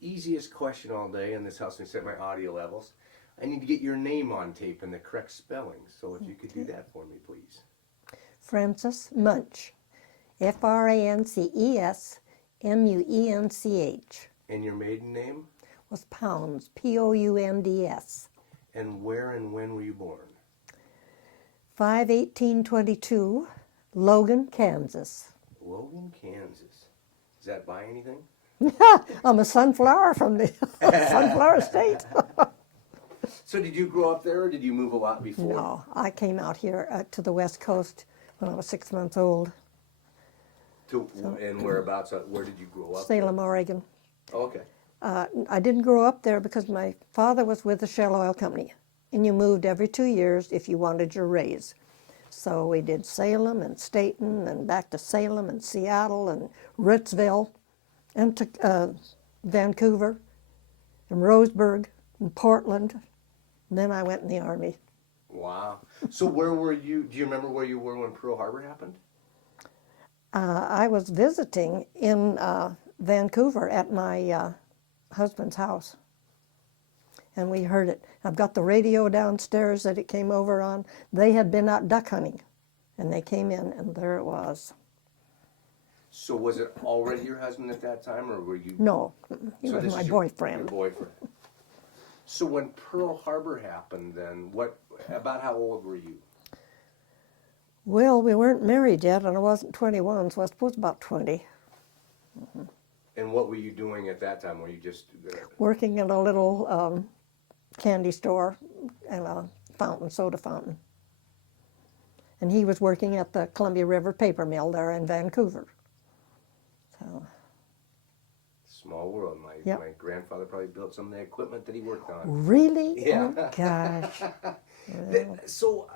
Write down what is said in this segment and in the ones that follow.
easiest question all day, and this helps me set my audio levels. I need to get your name on tape and the correct spelling, so if you could do that for me, please. Frances Muench, Frances Muench. And your maiden name? Was Pounds, Pounds. And where and when were you born? 5/18/22, Logan, Kansas. Logan, Kansas. Does that buy anything? I'm a sunflower from the Sunflower State. So did you grow up there, or did you move a lot before? No, I came out here to the West Coast when I was 6 months old. And whereabouts? Where did you grow up? Salem, Oregon. Oh, okay. I didn't grow up there because my father was with the Shell Oil Company, and you moved every 2 years if you wanted your raise. So we did Salem and Staten and back to Salem and Seattle and Ritzville and to Vancouver and Roseburg and Portland. And then I went in the Army. Wow. So where were you? Do you remember where you were when Pearl Harbor happened? I was visiting in Vancouver at my husband's house, and we heard it. I've got the radio downstairs that it came over on. They had been out duck hunting, and they came in, and there it was. So was it already your husband at that time, or were you? No, he was my boyfriend. Your boyfriend. So when Pearl Harbor happened, then about how old were you? Well, we weren't married yet, and I wasn't 21, so I suppose about 20. Mm-hmm. And what were you doing at that time? Were you just working at a little candy store and a soda fountain. And he was working at the Columbia River paper mill there in Vancouver. So. Small world. My grandfather probably built some of the equipment that he worked on. Really? Yeah. Oh, gosh. So,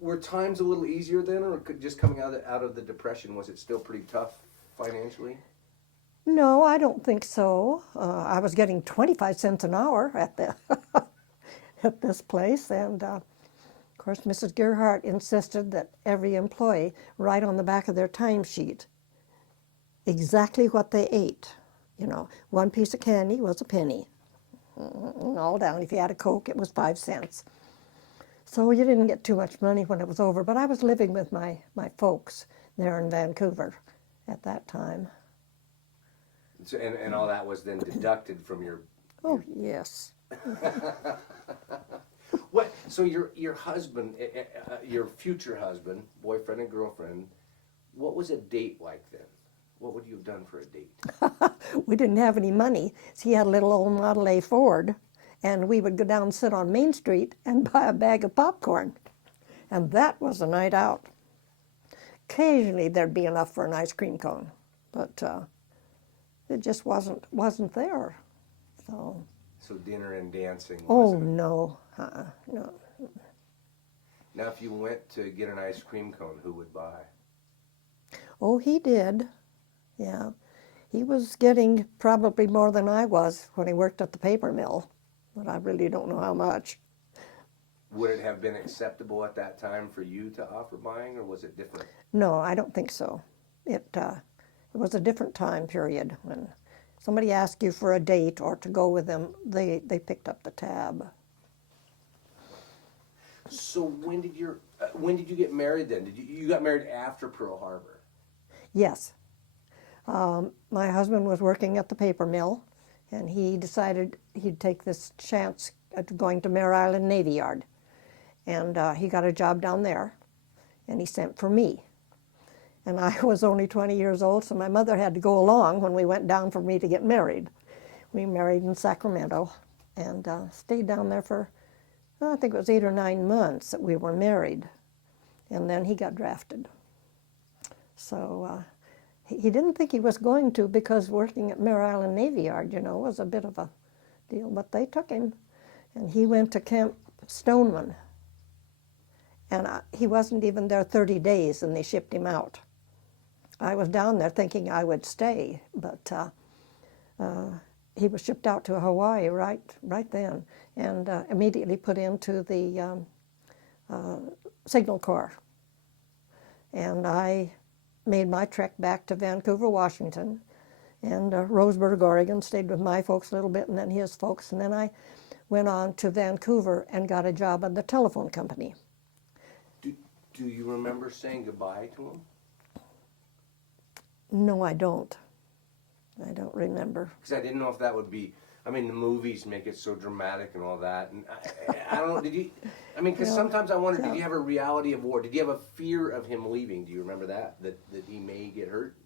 were times a little easier then, or just coming out of the Depression, was it still pretty tough financially? No, I don't think so. I was getting 25 cents an hour at at this place, and of course, Mrs. Gerhardt insisted that every employee write on the back of their timesheet exactly what they ate. You know, one piece of candy was a penny. All down. If you had a Coke, it was 5 cents. So you didn't get too much money when it was over, but I was living with my folks there in Vancouver at that time. So, and all that was then deducted from your... Oh, yes. What? So your husband, your future husband, boyfriend and girlfriend, what was a date like then? What would you have done for a date? We didn't have any money. So he had a little old Model A Ford, and we would go down and sit on Main Street and buy a bag of popcorn. And that was a night out. Occasionally there'd be enough for an ice cream cone, but it just wasn't there. So dinner and dancing wasn't. Oh, no. No. Now, if you went to get an ice cream cone, who would buy? Oh, he did. Yeah. He was getting probably more than I was when he worked at the paper mill, but I really don't know how much. Would it have been acceptable at that time for you to offer buying, or was it different? No, I don't think so. It was a different time period when somebody asked you for a date or to go with them, they picked up the tab. So when did you get married then? You got married after Pearl Harbor? Yes. My husband was working at the paper mill, and he decided he'd take this chance at going to Mare Island Navy Yard. And he got a job down there, and he sent for me. And I was only 20 years old, so my mother had to go along when we went down for me to get married. We married in Sacramento and stayed down there for, I think it was 8 or 9 months that we were married. And then he got drafted. So he didn't think he was going to, because working at Mare Island Navy Yard, you know, was a bit of a deal. But they took him, and he went to Camp Stoneman. And he wasn't even there 30 days, and they shipped him out. I was down there thinking I would stay, but he was shipped out to Hawaii right then, and immediately put into the Signal Corps. And I made my trek back to Vancouver, Washington, and Roseburg, Oregon, stayed with my folks a little bit and then his folks, and then I went on to Vancouver and got a job at the telephone company. Do you remember saying goodbye to him? No, I don't. I don't remember. Because I didn't know if that would be, I mean, the movies make it so dramatic and all that, and I don't know, did you, I mean, because sometimes I wonder, did you have a reality of war? Did you have a fear of him leaving? Do you remember that he may get hurt?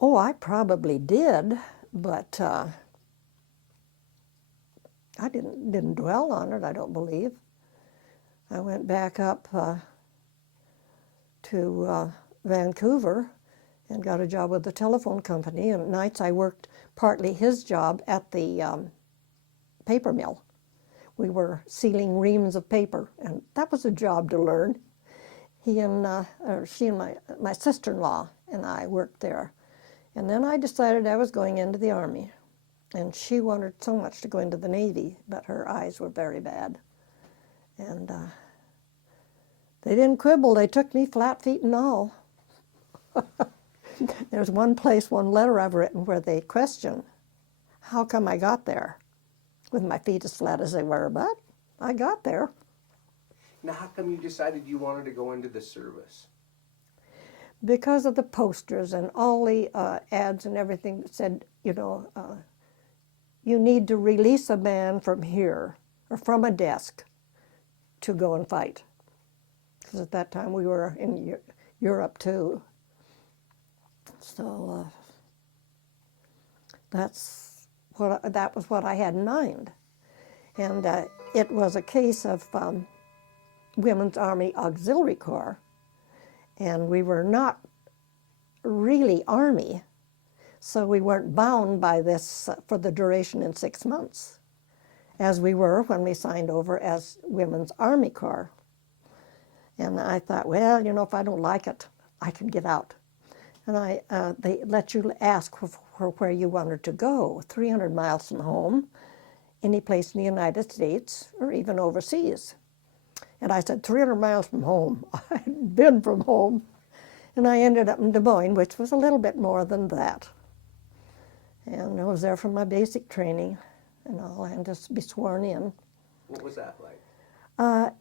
Oh, I probably did, but I didn't dwell on it, I don't believe. I went back up to Vancouver and got a job with the telephone company, and at nights I worked partly his job at the paper mill. We were sealing reams of paper, and that was a job to learn. She and my sister-in-law and I worked there. And then I decided I was going into the Army. And she wanted so much to go into the Navy, but her eyes were very bad. And they didn't quibble. They took me flat feet and all. There's one letter I've written where they question, how come I got there? With my feet as flat as they were, but I got there. Now, how come you decided you wanted to go into the service? Because of the posters and all the ads and everything that said, you know, you need to release a man from here or from a desk to go and fight. Because at that time we were in Europe too. So that was what I had in mind. And it was a case of Women's Army Auxiliary Corps. And we were not really Army, so we weren't bound by this for the duration in 6 months, as we were when we signed over as Women's Army Corps. And I thought, well, you know, if I don't like it, I can get out. And they let you ask for where you wanted to go, 300 miles from home, any place in the United States, or even overseas. And I said, 300 miles from home. I hadn't been from home. And I ended up in Des Moines, which was a little bit more than that. And I was there for my basic training and all, and just to be sworn in. What was that like?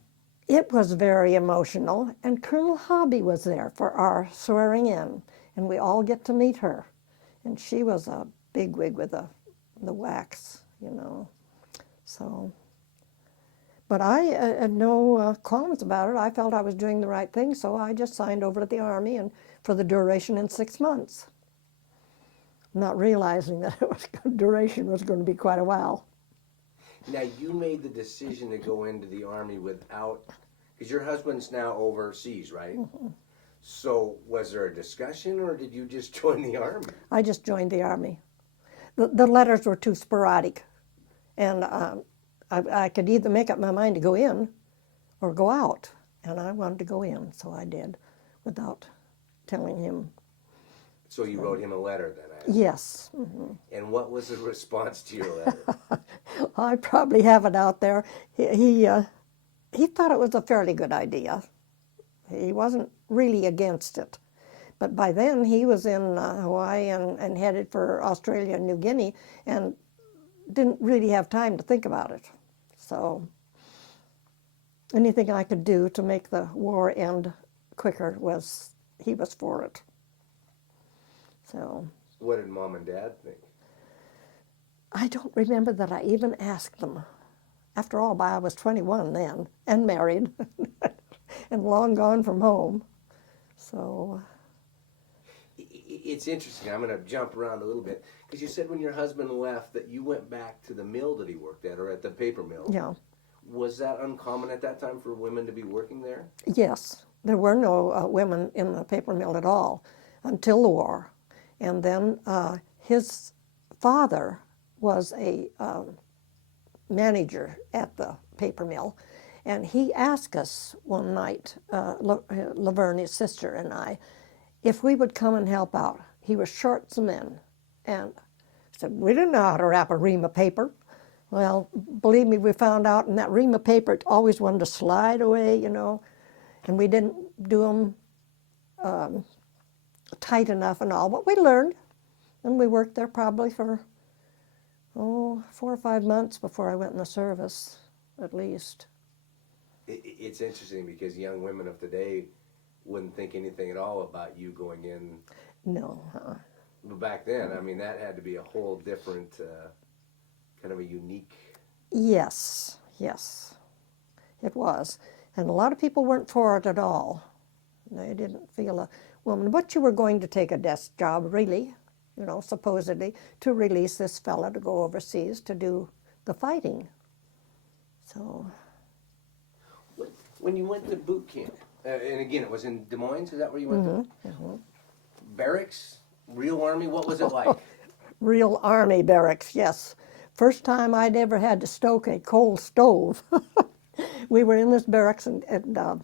It was very emotional, and Colonel Hobby was there for our swearing in, and we all get to meet her. And she was a bigwig with the wax, you know. So... But I had no qualms about it. I felt I was doing the right thing, so I just signed over to the Army and for the duration in 6 months, not realizing that duration was going to be quite a while. Now, you made the decision to go into the Army without, because your husband's now overseas, right? Mm-hmm. So was there a discussion, or did you just join the Army? I just joined the Army. The letters were too sporadic, and I could either make up my mind to go in or go out, and I wanted to go in, so I did, without telling him. So you wrote him a letter then? Yes. Mm-hmm. And what was the response to your letter? I probably have it out there. He thought it was a fairly good idea. He wasn't really against it. But by then he was in Hawaii and headed for Australia and New Guinea and didn't really have time to think about it. So anything I could do to make the war end quicker he was for it. So. What did Mom and Dad think? I don't remember that I even asked them. After all, I was 21 then, and married, and long gone from home. So. It's interesting. I'm going to jump around a little bit. Because you said when your husband left that you went back to the mill that he worked at, or at the paper mill. Yeah. Was that uncommon at that time for women to be working there? Yes. There were no women in the paper mill at all until the war. And then his father was a manager at the paper mill. And he asked us one night, Laverne, his sister, and I, if we would come and help out. He was short some men. And said, we didn't know how to wrap a ream of paper. Well, believe me, we found out, and that ream of paper always wanted to slide away, you know, and we didn't do them tight enough and all, but we learned. And we worked there probably for, 4 or 5 months before I went in the service, at least. It's interesting because young women of today wouldn't think anything at all about you going in. No. But back then, I mean, that had to be a whole different, kind of a unique. Yes, yes, it was. And a lot of people weren't for it at all. They didn't feel a woman, but you were going to take a desk job, really, supposedly, to release this fella to go overseas to do the fighting. So. When you went to boot camp, and again, it was in Des Moines, is that where you went to? Barracks, real army, what was it like? Real army barracks, yes. First time I'd ever had to stoke a coal stove. We were in this barracks, and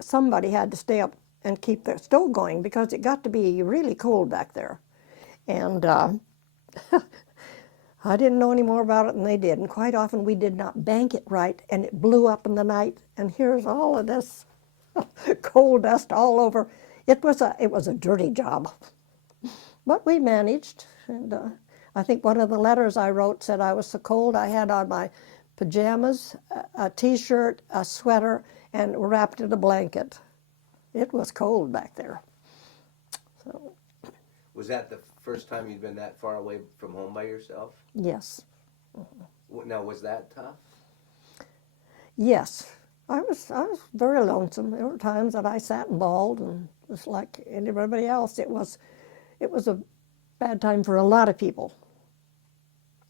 somebody had to stay up and keep the stove going because it got to be really cold back there. And I didn't know any more about it than they did, and quite often we did not bank it right, and it blew up in the night, and here's all of this coal dust all over. It was a dirty job, but we managed. And I think one of the letters I wrote said I was so cold I had on my pajamas, a T-shirt, a sweater, and wrapped in a blanket. It was cold back there. So. Was that the first time you'd been that far away from home by yourself? Yes. Now, was that tough? Yes. I was very lonesome. There were times that I sat and bawled, and just like everybody else, it was a bad time for a lot of people.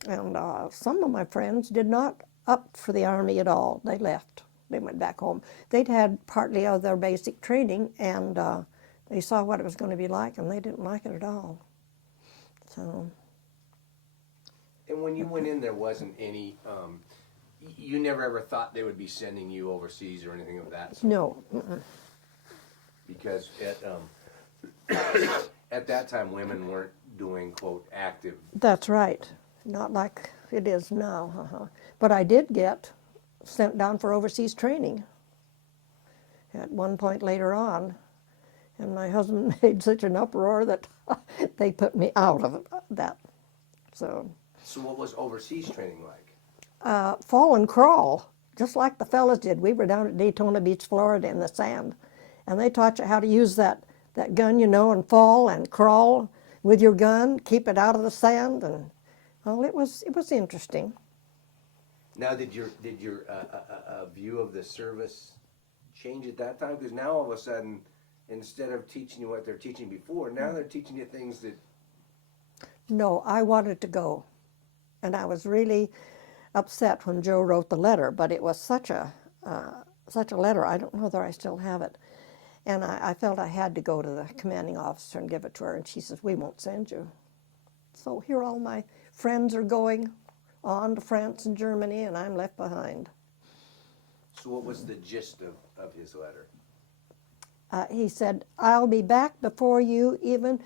And some of my friends did not up for the Army at all. They left. They went back home. They'd had partly of their basic training, and they saw what it was going to be like, and they didn't like it at all. So. And when you went in, there wasn't any, you never ever thought they would be sending you overseas or anything of that sort? No. Because at that time, women weren't doing, quote, active. That's right. Not like it is now. But I did get sent down for overseas training at one point later on. And my husband made such an uproar that they put me out of that. So what was overseas training like? Fall and crawl, just like the fellas did. We were down at Daytona Beach, Florida in the sand. And they taught you how to use that gun, and fall and crawl with your gun, keep it out of the sand. And well, it was interesting. Now, did your view of the service change at that time? Because now all of a sudden, instead of teaching you what they're teaching before, now they're teaching you things that. No, I wanted to go, and I was really upset when Joe wrote the letter. But it was such a letter. I don't know whether I still have it, and I felt I had to go to the commanding officer and give it to her. And she says, "We won't send you." So here all my friends are going on to France and Germany, and I'm left behind. So what was the gist of his letter? He said, "I'll be back before you even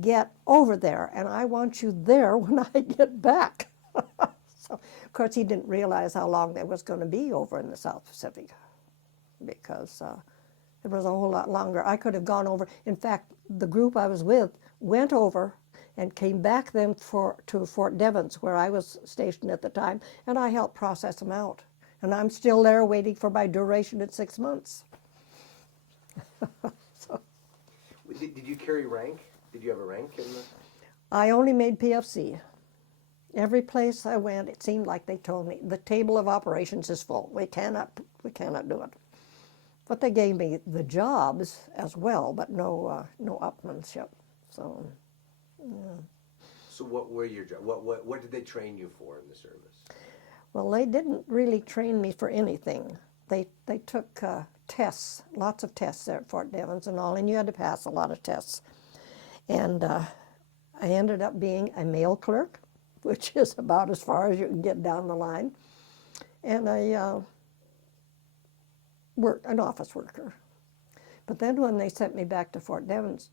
get over there, and I want you there when I get back." So, of course, he didn't realize how long that was going to be over in the South Pacific, because it was a whole lot longer. I could have gone over. In fact, the group I was with went over and came back then to Fort Devens, where I was stationed at the time, and I helped process them out. And I'm still there waiting for my duration at 6 months. So. Did you carry rank? Did you have a rank in the? I only made PFC. Every place I went, it seemed like they told me, the table of operations is full. We cannot do it. But they gave me the jobs as well, but no upmanship. So, yeah. So what were your jobs? What did they train you for in the service? Well, they didn't really train me for anything. They took tests, lots of tests there at Fort Devens and all, and you had to pass a lot of tests. And I ended up being a mail clerk, which is about as far as you can get down the line, and an office worker. But then when they sent me back to Fort Devens,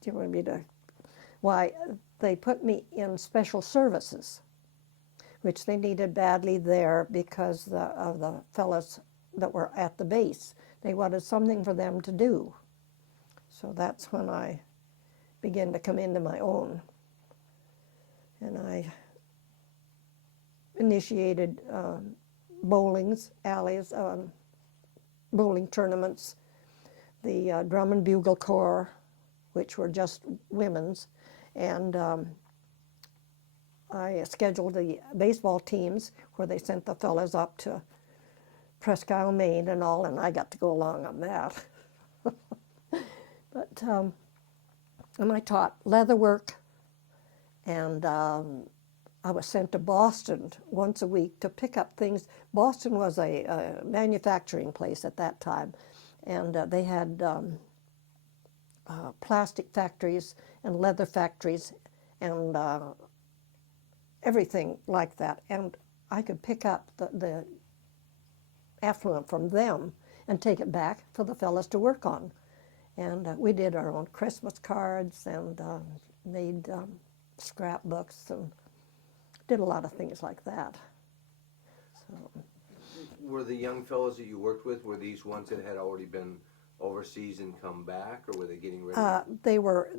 they put me in special services, which they needed badly there because of the fellows that were at the base. They wanted something for them to do. So that's when I began to come into my own. and I initiated bowlings, alleys, bowling tournaments, the Drum and Bugle Corps, which were just women's, and I scheduled the baseball teams where they sent the fellas up to Presque Isle, Maine and all, and I got to go along on that. But and I taught leatherwork, and I was sent to Boston once a week to pick up things. Boston was a manufacturing place at that time, and they had plastic factories and leather factories and everything like that. And I could pick up the affluent from them and take it back for the fellas to work on. And we did our own Christmas cards and made scrapbooks and did a lot of things like that. So, were the young fellows that you worked with, were these ones that had already been overseas and come back, or were they getting ready? they were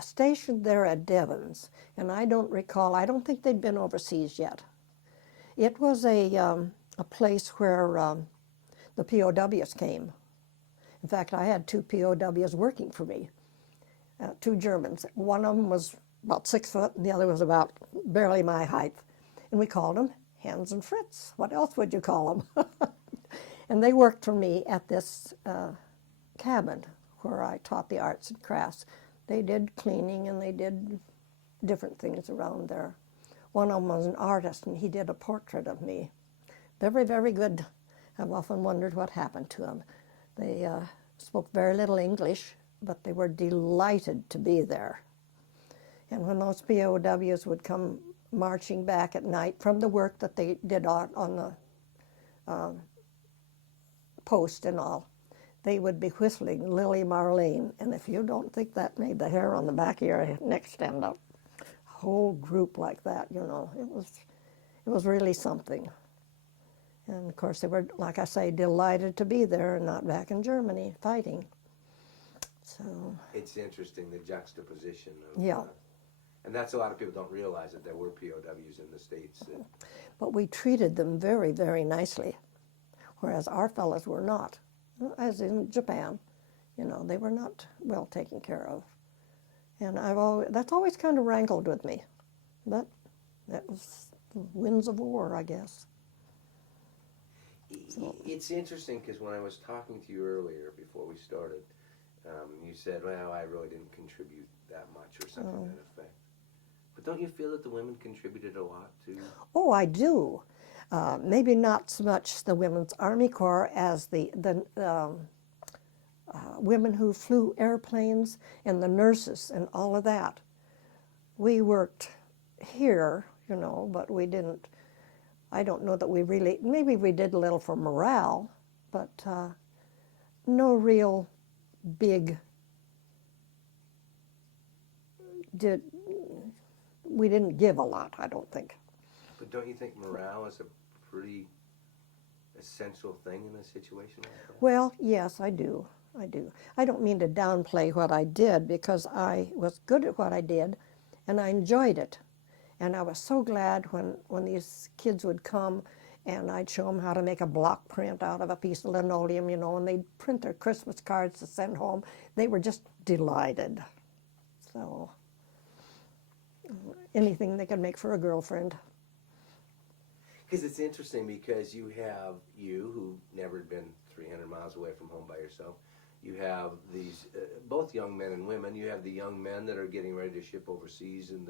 stationed there at Devon's, and I don't recall, I don't think they'd been overseas yet. It was a place where the POWs came. In fact, I had 2 POWs working for me, 2 Germans. One of them was about 6 foot, and the other was about barely my height. And we called them Hans and Fritz. What else would you call them? And they worked for me at this cabin where I taught the arts and crafts. They did cleaning and they did different things around there. One of them was an artist, and he did a portrait of me. Very, very good. I've often wondered what happened to him. They spoke very little English, but they were delighted to be there. And when those POWs would come marching back at night from the work that they did on the post and all, they would be whistling Lily Marlene. And if you don't think that made the hair on the back of your neck stand up, a whole group like that, you know, it was really something. And of course, they were, like I say, delighted to be there and not back in Germany fighting. So it's interesting, the juxtaposition of, yeah. And that's a lot of people don't realize that there were POWs in the States. But we treated them very, very nicely, whereas our fellows were not. As in Japan, you know, they were not well taken care of. And that's always kind of rankled with me. But that was the winds of war, I guess. So. It's interesting because when I was talking to you earlier before we started, you said, well, I really didn't contribute that much or something to that effect. But don't you feel that the women contributed a lot too? Oh, I do. Maybe not so much the Women's Army Corps as the women who flew airplanes and the nurses and all of that. We worked here, you know, but we didn't, I don't know that we really, maybe we did a little for morale, but no real big, we didn't give a lot, I don't think. But don't you think morale is a pretty essential thing in a situation like that? Well, yes, I do. I do. I don't mean to downplay what I did, because I was good at what I did and I enjoyed it. And I was so glad when these kids would come and I'd show them how to make a block print out of a piece of linoleum, you know, and they'd print their Christmas cards to send home. They were just delighted. So anything they could make for a girlfriend. Because it's interesting, because you have who never had been 300 miles away from home by yourself. You have these, both young men and women. You have the young men that are getting ready to ship overseas, and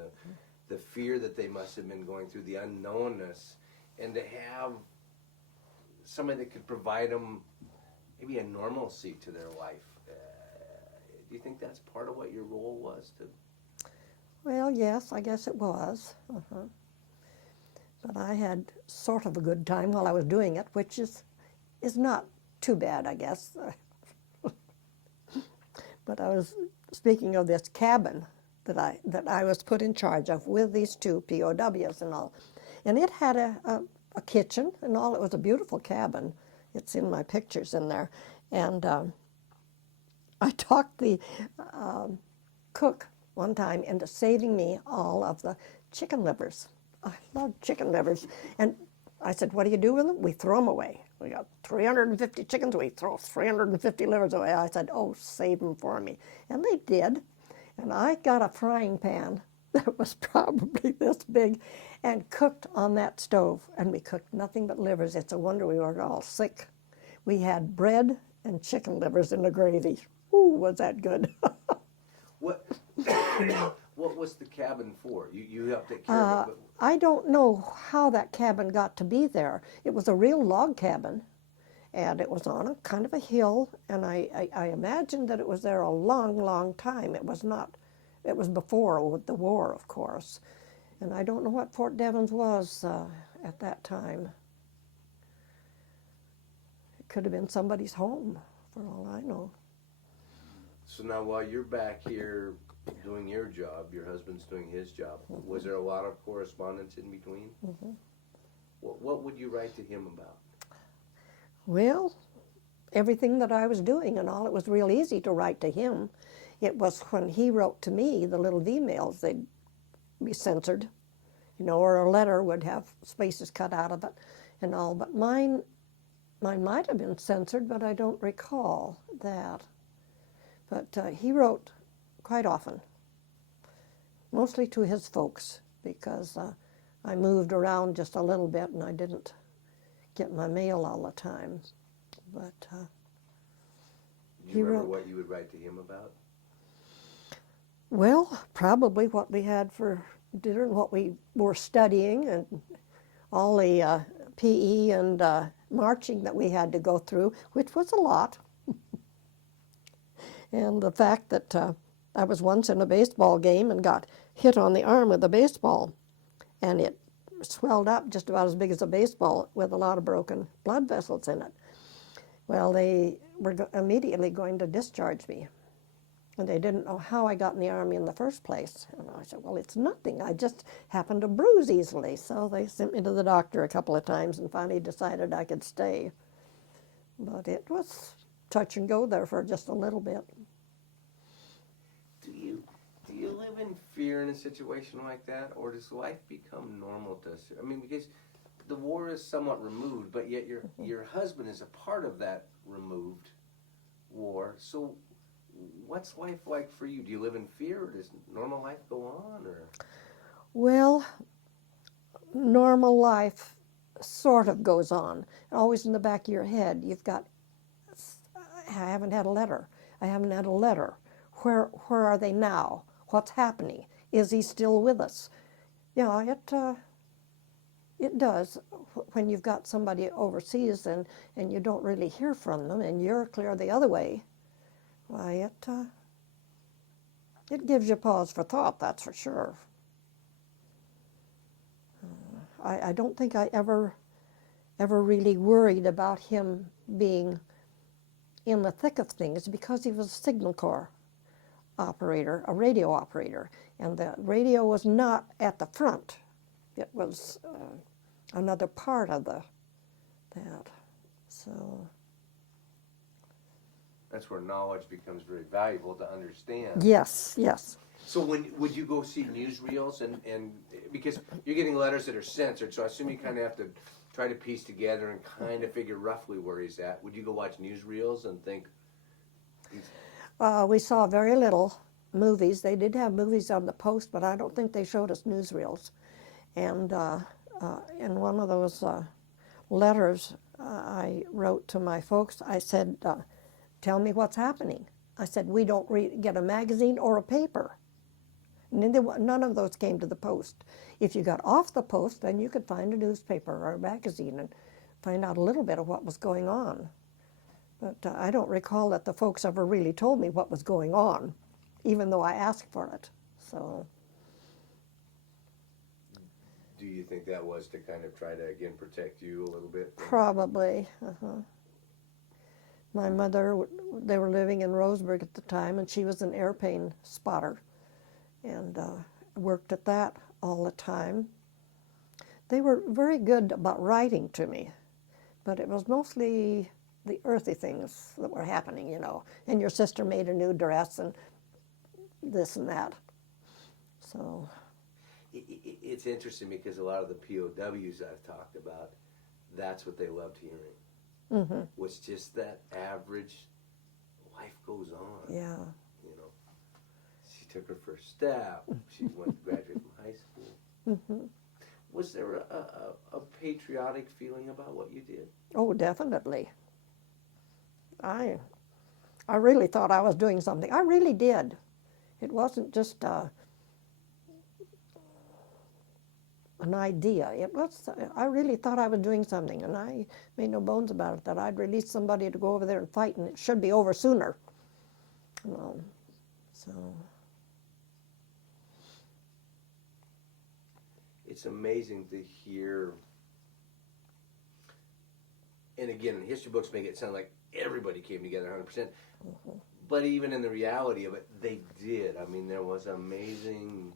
the fear that they must have been going through, the unknownness, and to have somebody that could provide them maybe a normalcy to their life. Do you think that's part of what your role was? Well, yes, I guess it was. But I had sort of a good time while I was doing it, which is not too bad, I guess. But I was speaking of this cabin that I was put in charge of with these 2 POWs and all. And it had a kitchen and all. It was a beautiful cabin. It's in my pictures in there. And I talked the cook one time into saving me all of the chicken livers. I love chicken livers. And I said, what do you do with them? We throw them away. We got 350 chickens, we throw 350 livers away. I said, oh, save them for me. And they did. And I got a frying pan that was probably this big and cooked on that stove. And we cooked nothing but livers. It's a wonder we weren't all sick. We had bread and chicken livers in the gravy. Ooh, was that good. What what was the cabin for? You helped take care of it. I don't know how that cabin got to be there. It was a real log cabin, and it was on a kind of a hill, and I imagined that it was there a long, long time. It was not, it was before the war, of course. And I don't know what Fort Devens was at that time. It could have been somebody's home, for all I know. So now while you're back here doing your job, your husband's doing his job, was there a lot of correspondence in between? Mm-hmm. What would you write to him about? Well, everything that I was doing and all. It was real easy to write to him. It was when he wrote to me, the little V-mails, they'd be censored, you know, or a letter would have spaces cut out of it and all. But mine might have been censored, but I don't recall that. But he wrote quite often, mostly to his folks, because I moved around just a little bit and I didn't get my mail all the time. But Do you remember what you would write to him about? Well, probably what we had for dinner and what we were studying and all the PE and marching that we had to go through, which was a lot. And the fact that I was once in a baseball game and got hit on the arm with a baseball, and it swelled up just about as big as a baseball with a lot of broken blood vessels in it. Well, they were immediately going to discharge me, and they didn't know how I got in the Army in the first place. And I said, well, it's nothing. I just happened to bruise easily. So they sent me to the doctor a couple of times and finally decided I could stay. But it was touch and go there for just a little bit. Do you live in fear in a situation like that, or does life become normal to us? I mean, because the war is somewhat removed, but yet your husband is a part of that removed war. So what's life like for you? Do you live in fear, or does normal life go on? Or Well, normal life sort of goes on. Always in the back of your head, you've got, I haven't had a letter. I haven't had a letter. Where are they now? What's happening? Is he still with us? Yeah, it does. When you've got somebody overseas and you don't really hear from them and you're clear the other way, why, it gives you pause for thought, that's for sure. I don't think I ever really worried about him being in the thick of things because he was a signal corps operator, a radio operator, and the radio was not at the front. It was another part of that. So that's where knowledge becomes very valuable to understand. yes, yes. So would you go see newsreels and because you're getting letters that are censored, so I assume you kind of have to try to piece together and kind of figure roughly where he's at. Would you go watch newsreels and think? We saw very little movies. They did have movies on the Post, but I don't think they showed us newsreels. And in one of those letters I wrote to my folks, I said, tell me what's happening. I said, we don't get a magazine or a paper. And none of those came to the Post. If you got off the Post, then you could find a newspaper or a magazine and find out a little bit of what was going on. But I don't recall that the folks ever really told me what was going on, even though I asked for it. So, do you think that was to kind of try to, again, protect you a little bit? probably. My mother, they were living in Roseburg at the time, and she was an airplane spotter, and worked at that all the time. They were very good about writing to me, but it was mostly the earthy things that were happening, you know. And your sister made a new dress and this and that. So. It's interesting because a lot of the POWs I've talked about, that's what they loved hearing. Mm-hmm. Was just that average life goes on. Yeah. You know, she took her first step. She went to graduate from high school. Mm-hmm. Was there a patriotic feeling about what you did? Oh, definitely. I really thought I was doing something. I really did. It wasn't just an idea. It was. I really thought I was doing something, and I made no bones about it that I'd release somebody to go over there and fight, and it should be over sooner. You know, so. It's amazing to hear, and again, history books make it sound like everybody came together 100%. Mm-hmm. But even in the reality of it, they did. I mean, there was amazing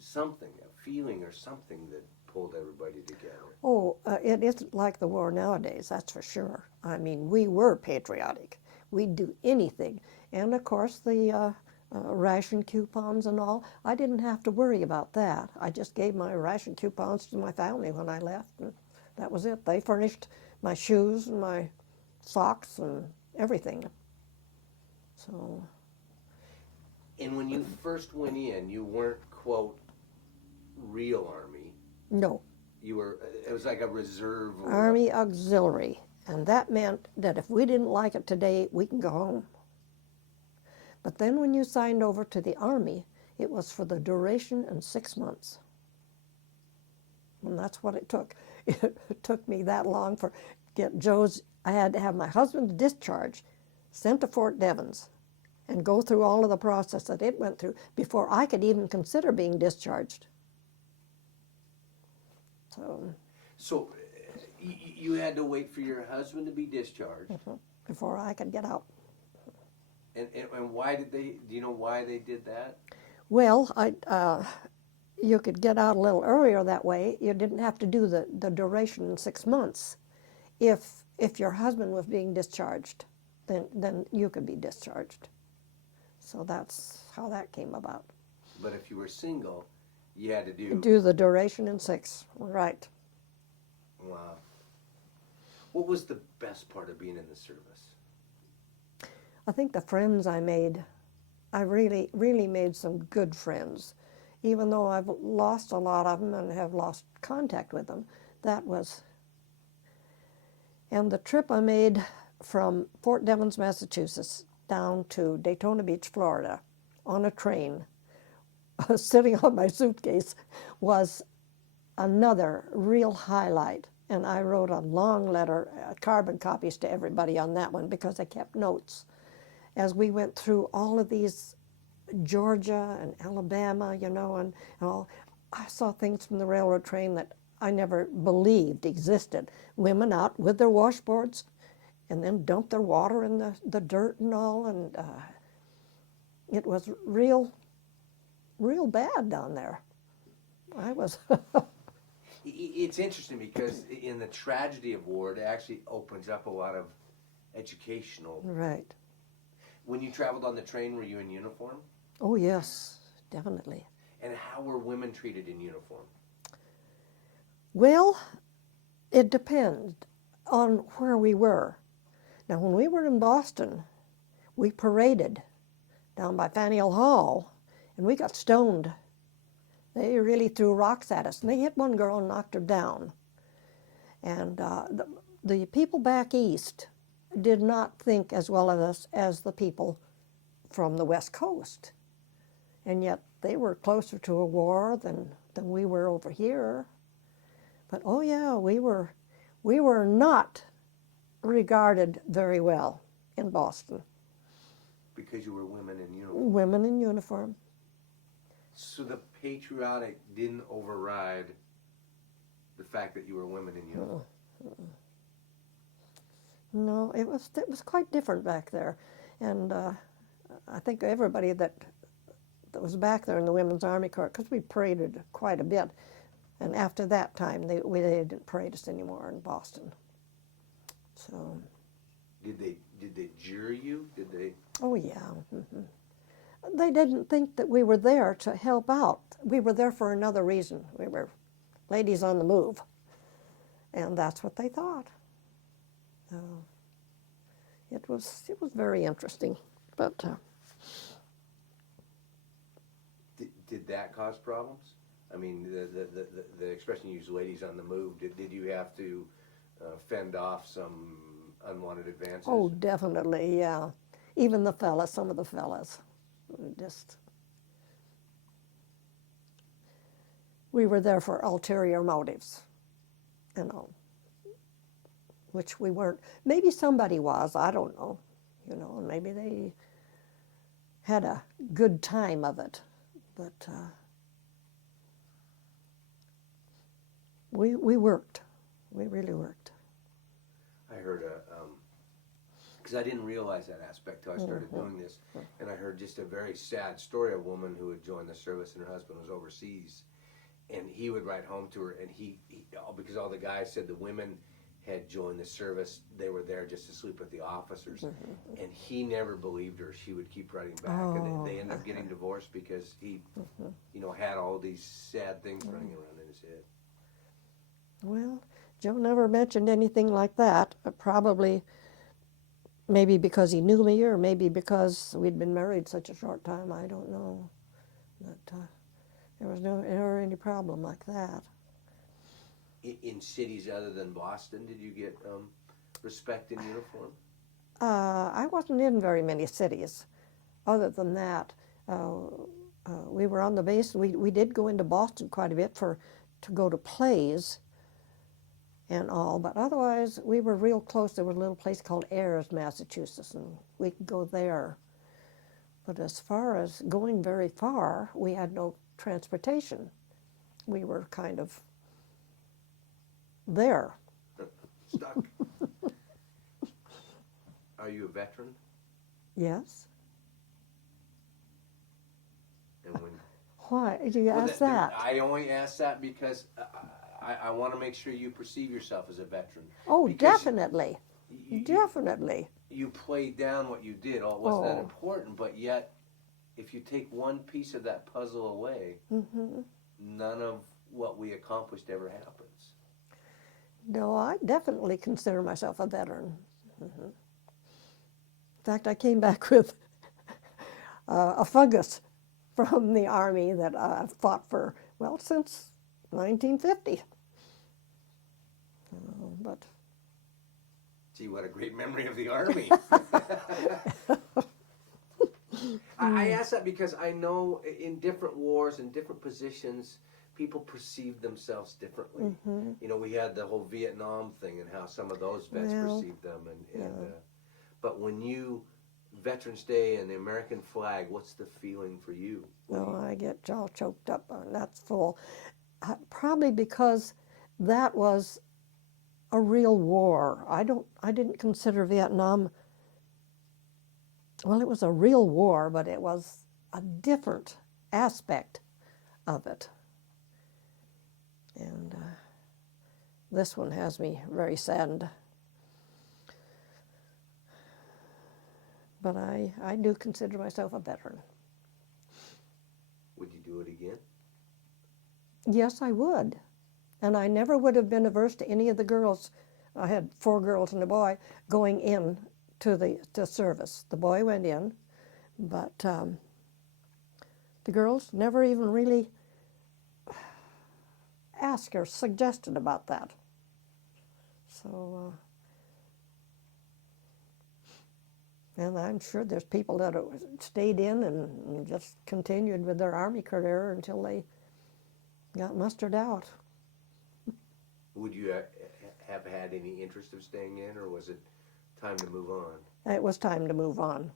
something, a feeling or something that pulled everybody together. Oh, it isn't like the war nowadays, that's for sure. I mean, we were patriotic. We'd do anything. And of course, the ration coupons and all, I didn't have to worry about that. I just gave my ration coupons to my family when I left, and that was it. They furnished my shoes and my socks and everything. So. And when you first went in, you weren't, quote, real Army. No. You were, it was like a reserve. Army Auxiliary. And that meant that if we didn't like it today, we can go home. But then when you signed over to the Army, it was for the duration of 6 months. And that's what it took. It took me that long for get Joe's. I had to have my husband's discharge sent to Fort Devens and go through all of the process that it went through before I could even consider being discharged. So you had to wait for your husband to be discharged. Before I could get out. And why did they, do you know why they did that? Well, you could get out a little earlier that way. You didn't have to do the duration in 6 months. If your husband was being discharged, then you could be discharged. So that's how that came about. But if you were single, you had to do the duration in 6, right. Wow. What was the best part of being in the service? I think the friends I made, I really, really made some good friends. Even though I've lost a lot of them and have lost contact with them, that was. And the trip I made from Fort Devens, Massachusetts, down to Daytona Beach, Florida, on a train, sitting on my suitcase, was another real highlight. And I wrote a long letter, carbon copies to everybody on that one because I kept notes. As we went through all of these, Georgia and Alabama, you know, and all, I saw things from the railroad train that I never believed existed. Women out with their washboards and then dump their water in the dirt and all, and it was real bad down there. I was. It's interesting because in the tragedy of war, it actually opens up a lot of educational. Right. When you traveled on the train, were you in uniform? Oh, yes, definitely. And how were women treated in uniform? Well, it depends on where we were. Now, when we were in Boston, we paraded down by Faneuil Hall, and we got stoned. They really threw rocks at us, and they hit one girl and knocked her down. And the people back east did not think as well of us as the people from the West Coast. And yet they were closer to a war than we were over here. But oh yeah, we were not regarded very well in Boston. Because you were women in uniform? Women in uniform. So the patriotic didn't override the fact that you were women in uniform? No, it was quite different back there. And I think everybody that was back there in the Women's Army Corps, because we paraded quite a bit, and after that time, they didn't parade us anymore in Boston. So. Did they jeer you? Did they? Oh yeah. they didn't think that we were there to help out. We were there for another reason. We were ladies on the move. And that's what they thought. It was very interesting. But did that cause problems? I mean, the expression you use, ladies on the move, did you have to fend off some unwanted advances? oh, definitely, yeah. Even the fellas, some of the fellas, just, we were there for ulterior motives, you know, which we weren't. Maybe somebody was, I don't know, you know, and maybe they had a good time of it, but we worked. We really worked. I heard because I didn't realize that aspect till I started doing this, and I heard just a very sad story. A woman who had joined the service and her husband was overseas, and he would write home to her, and he because all the guys said the women had joined the service, they were there just to sleep with the officers, and he never believed her. She would keep writing back, and they ended up getting divorced because he, you know, had all these sad things running around in his head. Well, Joe never mentioned anything like that. Probably, maybe because he knew me, or maybe because we'd been married such a short time. I don't know. But there was never any problem like that. In cities other than Boston, did you get respect in uniform? I wasn't in very many cities. Other than that, we were on the base. We did go into Boston quite a bit to go to plays and all, but otherwise we were real close. There was a little place called Ayres, Massachusetts, and we could go there. But as far as going very far, we had no transportation. We were kind of there. Stuck. Are you a veteran? Yes. And when Why did you ask that? I only ask that because I want to make sure you perceive yourself as a veteran. Oh, Because definitely. Definitely. You played down what you did. Oh, it wasn't that important, but yet, if you take one piece of that puzzle away, none of what we accomplished ever happens. No, I definitely consider myself a veteran. In fact, I came back with a fungus from the Army that I've fought for, well, since 1950. But Gee, what a great memory of the Army. I ask that because I know in different wars and different positions, people perceive themselves differently. You know, we had the whole Vietnam thing and how some of those vets perceived them. But when you, Veterans Day and the American flag, what's the feeling for you? no, I get all choked up on that's full. Probably because that was a real war. I didn't consider Vietnam, well, it was a real war, but it was a different aspect of it. And this one has me very saddened. But I do consider myself a veteran. Would you do it again? Yes, I would. And I never would have been averse to any of the girls. I had 4 girls and a boy going in to the service. The boy went in, but the girls never even really asked or suggested about that. So, and I'm sure there's people that stayed in and just continued with their Army career until they got mustered out. Would you have had any interest of staying in, or was it time to move on? It was time to move on,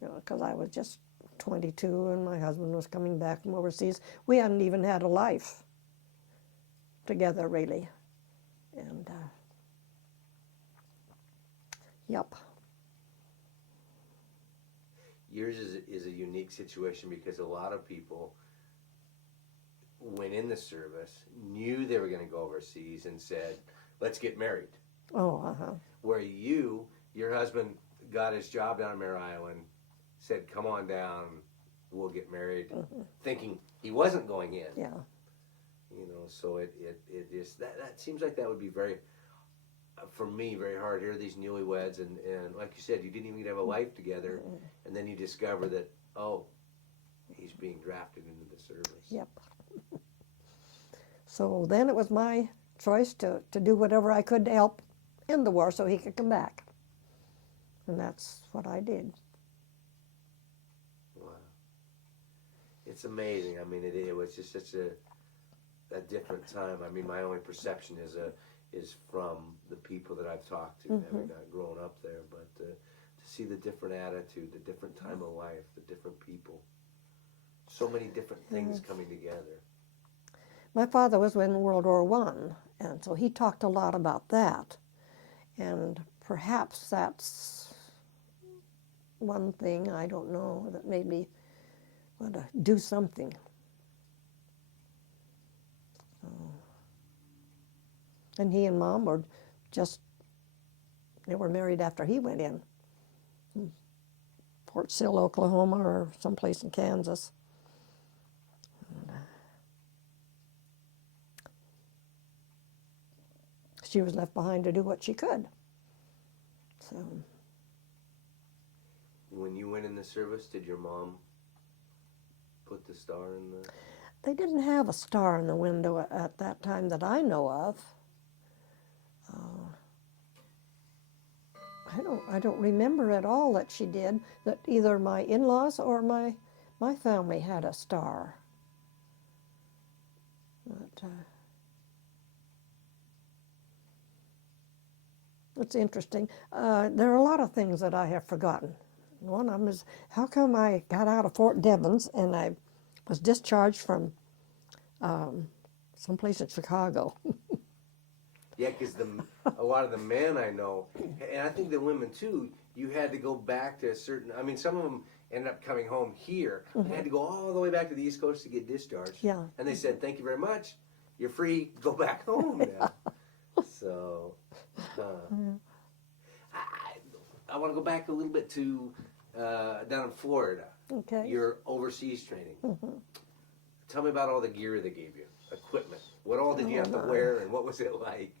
you know, because I was just 22 and my husband was coming back from overseas. We hadn't even had a life together, really. And, yep. Yours is a unique situation because a lot of people went in the service, knew they were going to go overseas, and said, let's get married. Oh, Where your husband got his job down in Mare Island, said, come on down, we'll get married, thinking he wasn't going in. Yeah. You know, so it is, that seems like that would be very, for me, very hard. Here are these newlyweds, and like you said, you didn't even have a life together, and then you discover that, oh, he's being drafted into the service. Yep. So then it was my choice to do whatever I could to help end the war so he could come back. And that's what I did. Wow. It's amazing. I mean, it was just such a different time. I mean, my only perception is from the people that I've talked to, having not grown up there, but to see the different attitude, the different time of life, the different people, so many different things coming together. My father was in World War I, and so he talked a lot about that. And perhaps that's one thing, I don't know, that made me want to do something. And he and Mom were they were married after he went in. Fort Sill, Oklahoma, or someplace in Kansas. She was left behind to do what she could. So. When you went in the service, did your mom put the star in the... They didn't have a star in the window at that time that I know of. I don't remember at all that she did, that either my in-laws or my family had a star. But, it's interesting. There are a lot of things that I have forgotten. One of them is, how come I got out of Fort Devens and I was discharged from someplace in Chicago? Yeah, because a lot of the men I know, and I think the women too, you had to go back to a certain, I mean, some of them ended up coming home here. They had to go all the way back to the East Coast to get discharged. Yeah. And they said, thank you very much. You're free. Go back home now. So, I want to go back a little bit to down in Florida. Okay. Your overseas training. Tell me about all the gear they gave you, equipment. What all did you have to wear, and what was it like?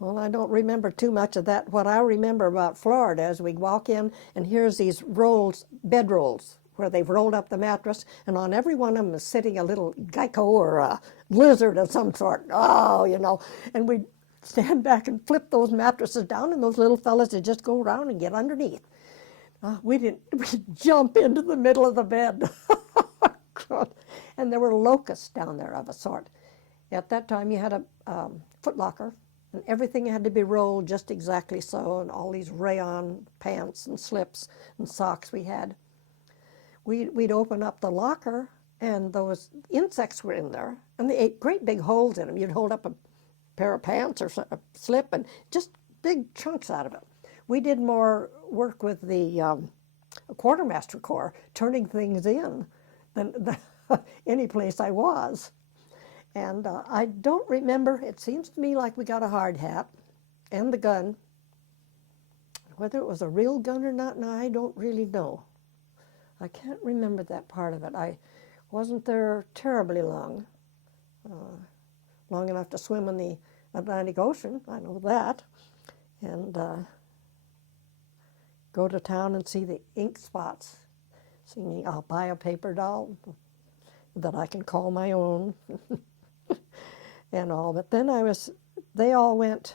Well, I don't remember too much of that. What I remember about Florida is we walk in, and here's these rolls, bed rolls, where they've rolled up the mattress, and on every one of them is sitting a little gecko or a lizard of some sort. Oh, you know, and we stand back and flip those mattresses down, and those little fellas would just go around and get underneath. We jump into the middle of the bed. And there were locusts down there of a sort. At that time, you had a foot locker, and everything had to be rolled just exactly so, and all these rayon pants and slips and socks we had. We'd open up the locker, and those insects were in there, and they ate great big holes in them. You'd hold up a pair of pants or a slip, and just big chunks out of it. We did more work with the quartermaster corps, turning things in, than any place I was. And I don't remember, it seems to me like we got a hard hat and the gun. Whether it was a real gun or not, now I don't really know. I can't remember that part of it. I wasn't there terribly long, long enough to swim in the Atlantic Ocean, I know that, and go to town and see the ink spots, singing, I'll buy a paper doll that I can call my own. And all, but then they all went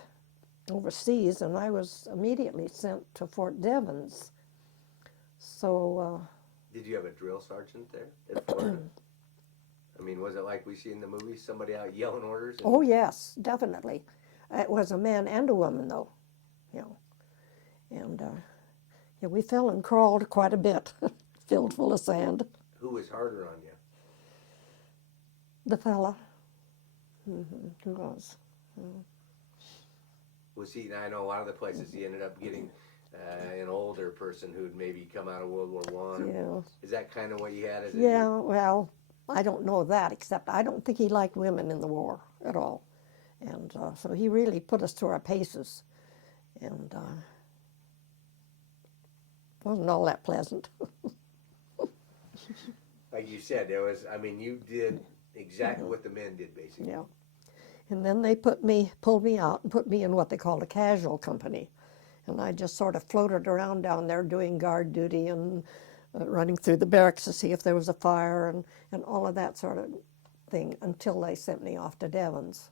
overseas, and I was immediately sent to Fort Devens. So. Did you have a drill sergeant there at Florida? I mean, was it like we see in the movies, somebody out yelling orders? Oh yes, definitely. It was a man and a woman, though, you know. And yeah, we fell and crawled quite a bit, filled full of sand. Who was harder on you? The fella. Who was? Was he? I know a lot of the places he ended up getting an older person who'd maybe come out of World War I. Yeah. Is that kind of what you had? Yeah. Well, I don't know that, except I don't think he liked women in the war at all, and so he really put us through our paces, and wasn't all that pleasant. Like you said, there was, I mean, you did exactly what the men did, basically. Yeah. And then they pulled me out and put me in what they called a casual company. And I just sort of floated around down there doing guard duty and running through the barracks to see if there was a fire and all of that sort of thing until they sent me off to Devens.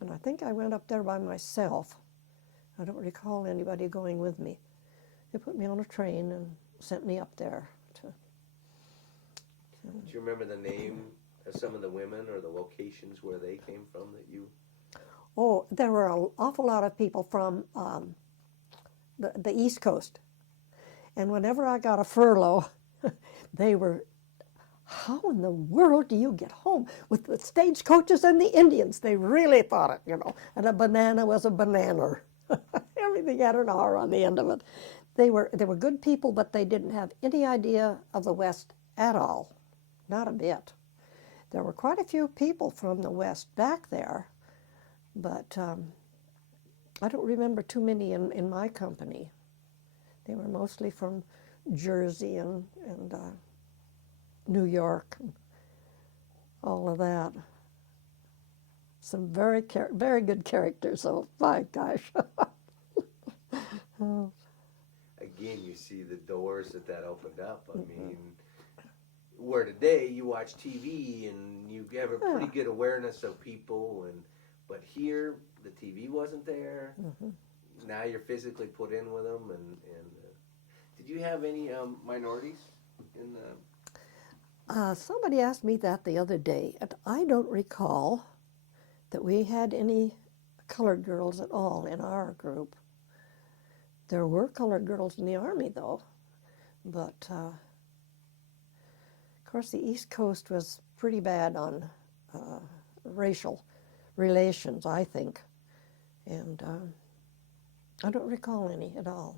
And I think I went up there by myself. I don't recall anybody going with me. They put me on a train and sent me up there. Do you remember the name of some of the women or the locations where they came from that you... Oh, there were an awful lot of people from the East Coast. And whenever I got a furlough, they were, how in the world do you get home with the stagecoaches and the Indians? They really thought it, you know. And a banana was a banana. Everything had an R on the end of it. They were good people, but they didn't have any idea of the West at all. Not a bit. There were quite a few people from the West back there, but I don't remember too many in my company. They were mostly from Jersey and New York and all of that. Some very good characters, oh my gosh. Oh. Again, you see the doors that opened up. I mean, where today you watch TV and you have a pretty good awareness of people, but here the TV wasn't there. Now you're physically put in with them. And did you have any minorities in the... Somebody asked me that the other day, and I don't recall that we had any colored girls at all in our group. There were colored girls in the Army, though, but of course the East Coast was pretty bad on racial relations, I think, and I don't recall any at all.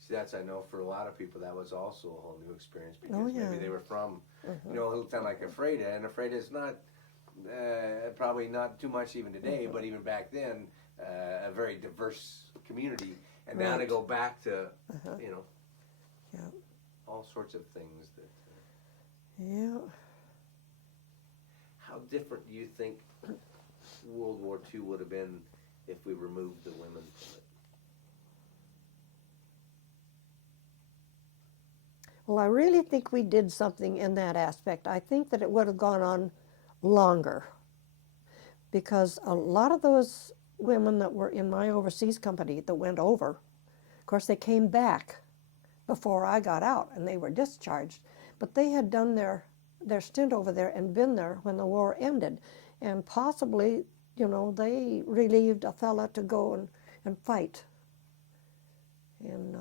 See, that's, I know for a lot of people that was also a whole new experience because Oh, yeah. maybe they were from, you know, a little town like Ephrata, and Ephrata is not, probably not too much even today, but even back then, a very diverse community, and now to go back to, you know, all sorts of things that... Yeah. How different do you think World War II would have been if we removed the women from it? Well, I really think we did something in that aspect. I think that it would have gone on longer because a lot of those women that were in my overseas company that went over, of course, they came back before I got out and they were discharged, but they had done their stint over there and been there when the war ended, and possibly, you know, they relieved a fella to go and fight. And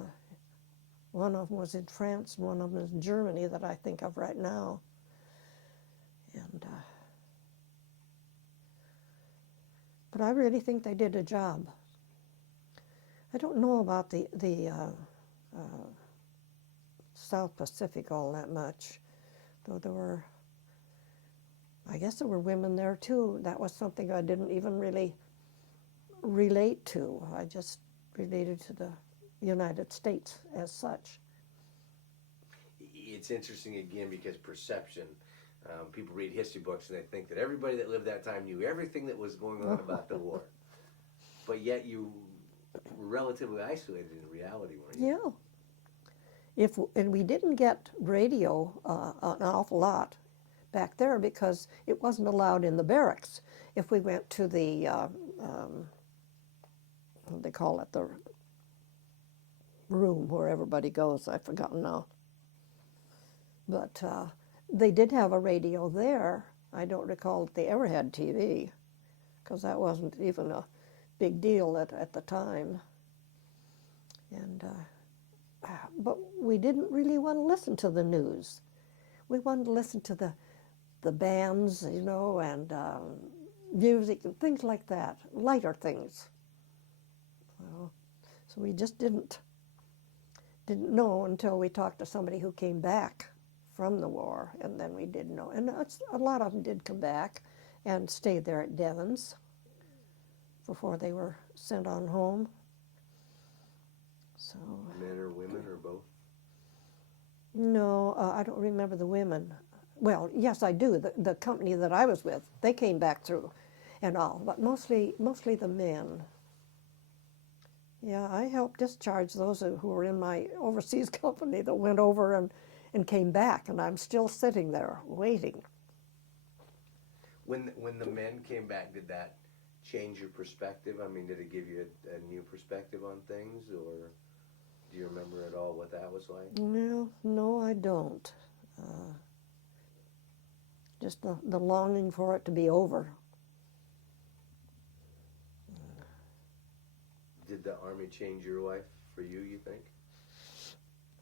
one of them was in France, and one of them is in Germany that I think of right now. And but I really think they did a job. I don't know about the South Pacific all that much, though there were, I guess there were women there too. That was something I didn't even really relate to. I just related to the United States as such. It's interesting again because perception. People read history books and they think that everybody that lived that time knew everything that was going on about the war. But yet you were relatively isolated in reality, weren't you? Yeah. And we didn't get radio an awful lot back there because it wasn't allowed in the barracks. If we went to the, what do they call it, the room where everybody goes, I've forgotten now. But they did have a radio there. I don't recall that they ever had TV, because that wasn't even a big deal at the time. And but we didn't really want to listen to the news. We wanted to listen to the bands, you know, and music and things like that, lighter things. So we just didn't know until we talked to somebody who came back from the war, and then we did know. And a lot of them did come back and stayed there at Devens before they were sent on home. So men or women or both? No, I don't remember the women. Well, yes, I do. The company that I was with, they came back through and all, but mostly the men. Yeah, I helped discharge those who were in my overseas company that went over and came back, and I'm still sitting there waiting. When the men came back, did that change your perspective? I mean, did it give you a new perspective on things, or do you remember at all what that was like? Well, no, I don't. Just the longing for it to be over. Did the Army change your life for you, you think?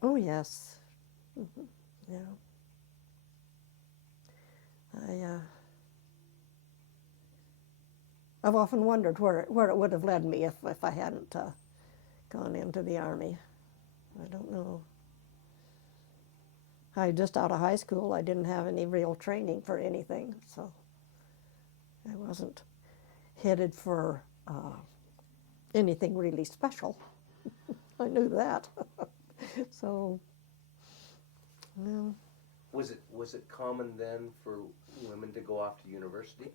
Oh, yes. Yeah. I've often wondered where it would have led me if I hadn't gone into the Army. I don't know. I just out of high school, I didn't have any real training for anything, so I wasn't headed for anything really special. I knew that. So, well. Was it common then for women to go off to university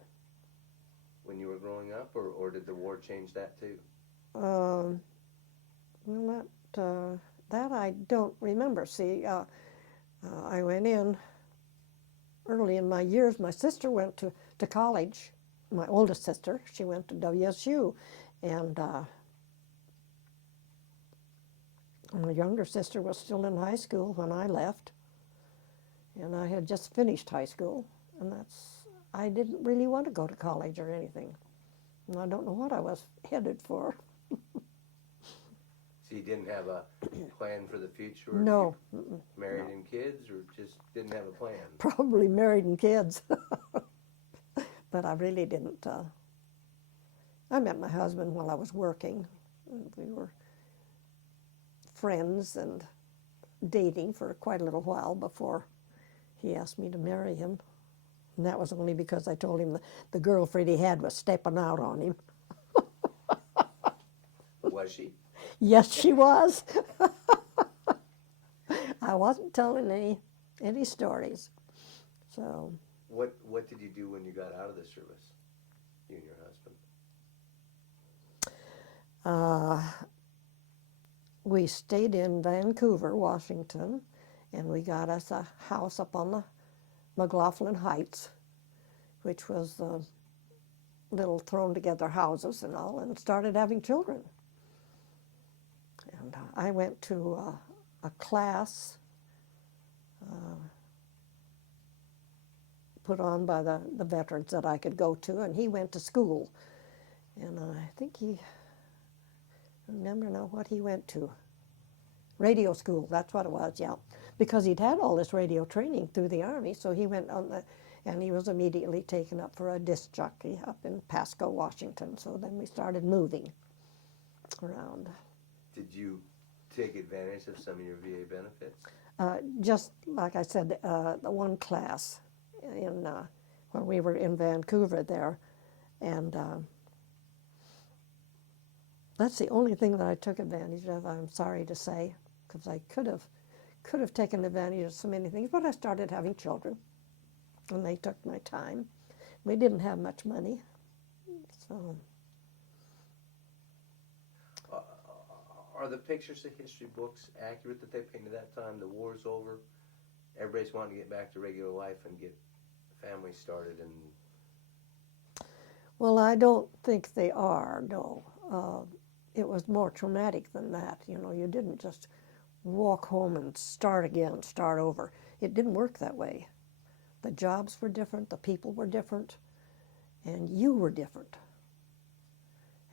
when you were growing up, or did the war change that too? Well, that I don't remember. See, I went in early in my years. My sister went to college. My oldest sister, she went to WSU, and my younger sister was still in high school when I left, and I had just finished high school, and I didn't really want to go to college or anything, and I don't know what I was headed for. So you didn't have a plan for the future? No. Married and kids, or just didn't have a plan? Probably married and kids. But I really didn't. I met my husband while I was working. We were friends and dating for quite a little while before he asked me to marry him. And that was only because I told him the girlfriend he had was stepping out on him. Was she? Yes, she was. I wasn't telling any stories. So. What did you do when you got out of the service, you and your husband? We stayed in Vancouver, Washington, and we got us a house up on the McLaughlin Heights, which was little thrown together houses and all, and started having children. And I went to a class put on by the veterans that I could go to, and he went to school. And I think I remember now what he went to. Radio school, that's what it was, yeah. Because he'd had all this radio training through the Army, so he went on and he was immediately taken up for a disc jockey up in Pasco, Washington. So then we started moving around. Did you take advantage of some of your VA benefits? Just like I said, the one class when we were in Vancouver there, and that's the only thing that I took advantage of, I'm sorry to say, because I could have taken advantage of so many things, but I started having children, and they took my time. We didn't have much money, so. Are the pictures of history books accurate that they painted that time? The war's over, everybody's wanting to get back to regular life and get families started, and Well, I don't think they are, no. It was more traumatic than that. You know, you didn't just walk home and start again, start over. It didn't work that way. The jobs were different, the people were different, and you were different.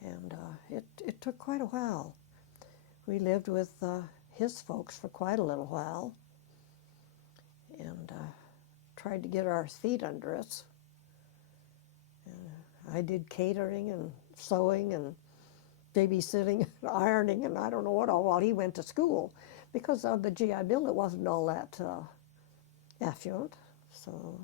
And it took quite a while. We lived with his folks for quite a little while, and tried to get our feet under us. I did catering and sewing and babysitting and ironing and I don't know what all while he went to school. Because of the GI Bill, it wasn't all that affluent. So